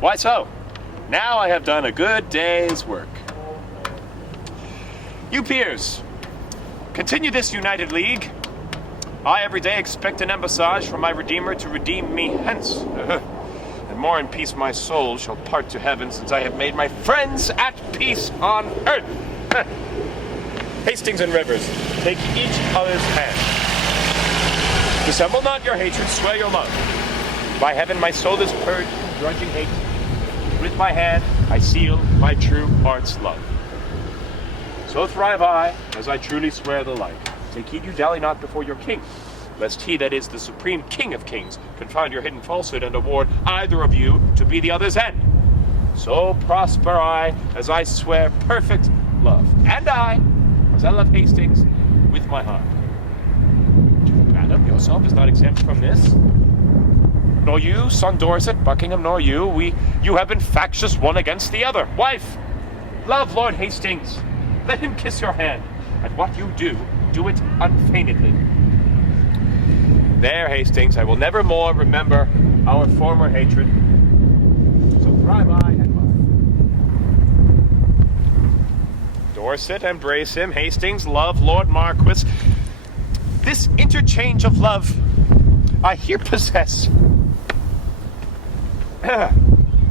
Why so? Now I have done a good day's work. You peers, continue this united league. I every day expect an embassage from my Redeemer to redeem me hence. And more in peace my soul shall part to heaven, since I have made my friends at peace on earth. Hastings and Rivers, take each other's hand. Dissemble not your hatred, swear your love. By heaven, my soul is purged from grudging hate. With my hand, I seal my true heart's love. So thrive I, as I truly swear the like. Take heed you dally not before your king, lest he that is the supreme king of kings confound your hidden falsehood and award either of you to be the other's end. So prosper I, as I swear perfect love. And I, as I love Hastings, with my heart. Madam, yourself is not exempt from this. Nor you, son Dorset, Buckingham, nor you. You have been factious one against the other. Wife, love Lord Hastings. Let him kiss your hand. And what you do it unfeignedly. There, Hastings, I will never more remember our former hatred. So thrive I and mine. Dorset, embrace him. Hastings, love Lord Marquis. This interchange of love I here possess,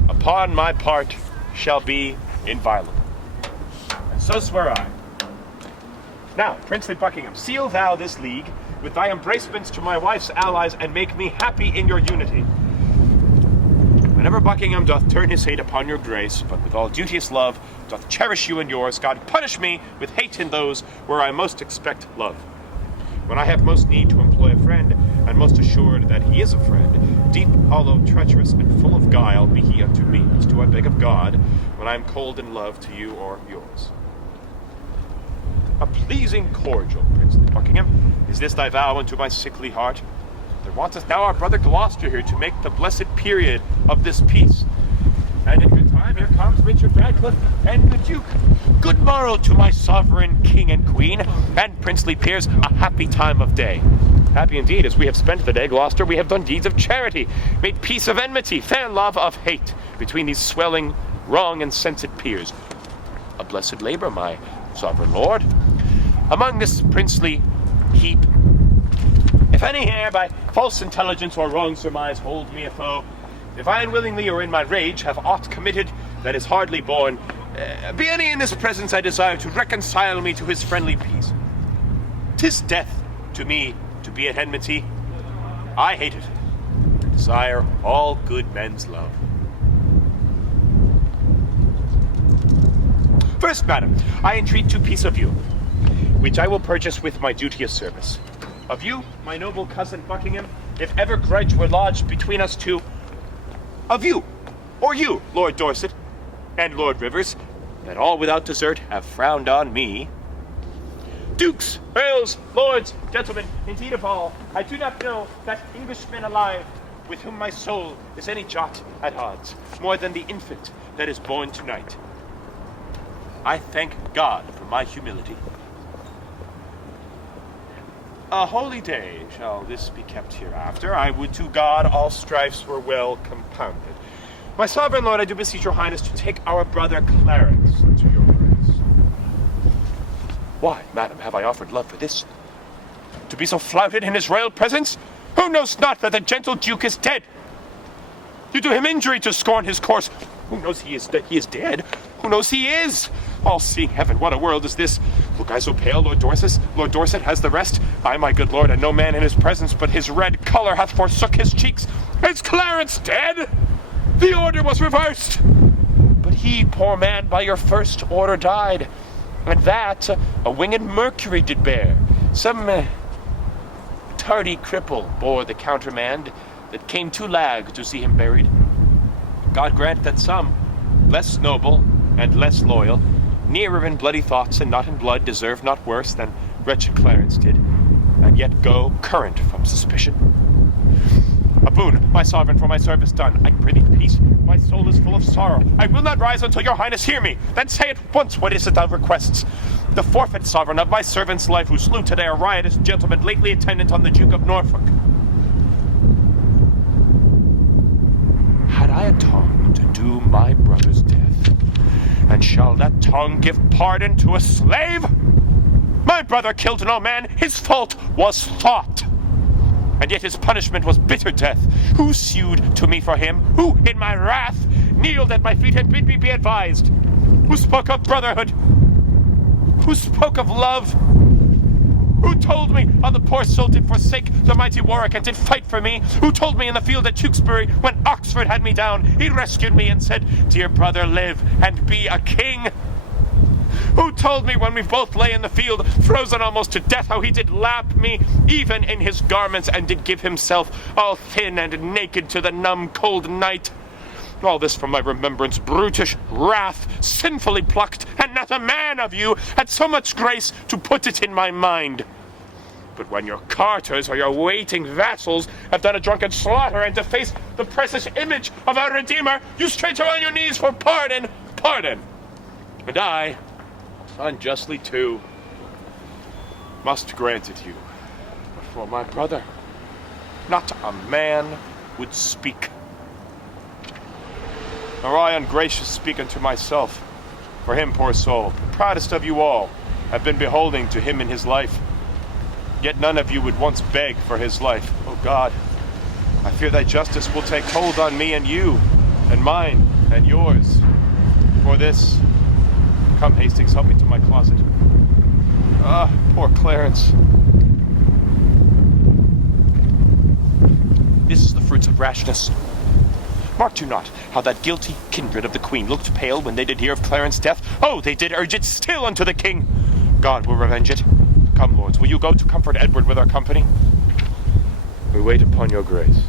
upon my part, shall be inviolable. And so swear I. Now, princely Buckingham, seal thou this league with thy embracements to my wife's allies, and make me happy in your unity. Whenever Buckingham doth turn his hate upon your grace, but with all duteous love doth cherish you and yours, God punish me with hate in those where I most expect love. When I have most need to employ a friend, and most assured that he is a friend, deep, hollow, treacherous, and full of guile be he unto me, as do I beg of God, when I am cold in love to you or yours. A pleasing cordial, princely Buckingham, is this thy vow unto my sickly heart? There wanteth now our brother Gloucester here to make the blessed period of this peace. And in good time here comes Richard Radcliffe and the Duke. Good morrow to my sovereign king and queen, and princely peers, a happy time of day. Happy indeed, as we have spent the day, Gloucester, we have done deeds of charity, made peace of enmity, fan love of hate, between these swelling, wrong-incensed peers. A blessed labour, my sovereign lord. Among this princely heap, if any here by false intelligence or wrong surmise hold me a foe, if I unwillingly or in my rage have aught committed that is hardly borne, be any in this presence I desire to reconcile me to his friendly peace. 'Tis death to me to be at enmity. I hate it, and desire all good men's love. First, madam, I entreat 2 pieces of you, which I will purchase with my duteous service. Of you, my noble cousin Buckingham, if ever grudge were lodged between us two, of you, or you, Lord Dorset, and Lord Rivers, that all without desert have frowned on me. Dukes, earls, lords, gentlemen, indeed of all, I do not know that Englishman alive with whom my soul is any jot at odds, more than the infant that is born tonight. I thank God for my humility. A holy day shall this be kept hereafter. I would to God all strifes were well compounded. My sovereign lord, I do beseech your highness to take our brother Clarence to your grace. Why, madam, have I offered love for this? To be so flouted in his royal presence? Who knows not that the gentle duke is dead? You do him injury to scorn his course. Who knows he is dead? Who knows he is? All-seeing heaven, what a world is this? Look I so pale, Lord Dorset? Lord Dorset has the rest. I, my good lord, and no man in his presence, but his red colour hath forsook his cheeks. Is Clarence dead? The order was reversed. But he, poor man, by your first order died, and that a winged Mercury did bear. Some tardy cripple bore the countermand, that came too lag to see him buried. God grant that some, less noble and less loyal, nearer in bloody thoughts and not in blood, deserve not worse than wretched Clarence did, and yet go current from suspicion. A boon, my sovereign, for my service done. I prithee peace. My soul is full of sorrow. I will not rise until your highness hear me. Then say at once what is it thou requests. The forfeit, sovereign, of my servant's life, who slew today a riotous gentleman lately attendant on the Duke of Norfolk. Had I a tongue, to do my brother's death. And shall that tongue give pardon to a slave? My brother killed no man, his fault was thought. And yet his punishment was bitter death. Who sued to me for him? Who, in my wrath, kneeled at my feet and bid me be advised? Who spoke of brotherhood? Who spoke of love? Who told me how the poor soul did forsake the mighty Warwick and did fight for me? Who told me in the field at Tewkesbury when Oxford had me down, he rescued me and said, "Dear brother, live and be a king"? Who told me when we both lay in the field, frozen almost to death, how he did lap me, even in his garments, and did give himself all thin and naked to the numb cold night? All this from my remembrance, brutish wrath, sinfully plucked, and not a man of you had so much grace to put it in my mind. But when your carters or your waiting vassals have done a drunken slaughter and defaced the precious image of our Redeemer, you stretch on your knees for pardon, pardon. And I, unjustly too, must grant it you. But for my brother, not a man would speak. Nor I ungracious speak unto myself. For him, poor soul, the proudest of you all, have been beholding to him in his life. Yet none of you would once beg for his life. O God, I fear thy justice will take hold on me and you, and mine and yours. For this, come, Hastings, help me to my closet. Ah, poor Clarence. This is the fruits of rashness. Marked you not how that guilty kindred of the Queen looked pale when they did hear of Clarence's death? Oh, they did urge it still unto the king. God will revenge it. Come, lords, will you go to comfort Edward with our company? We wait upon your grace.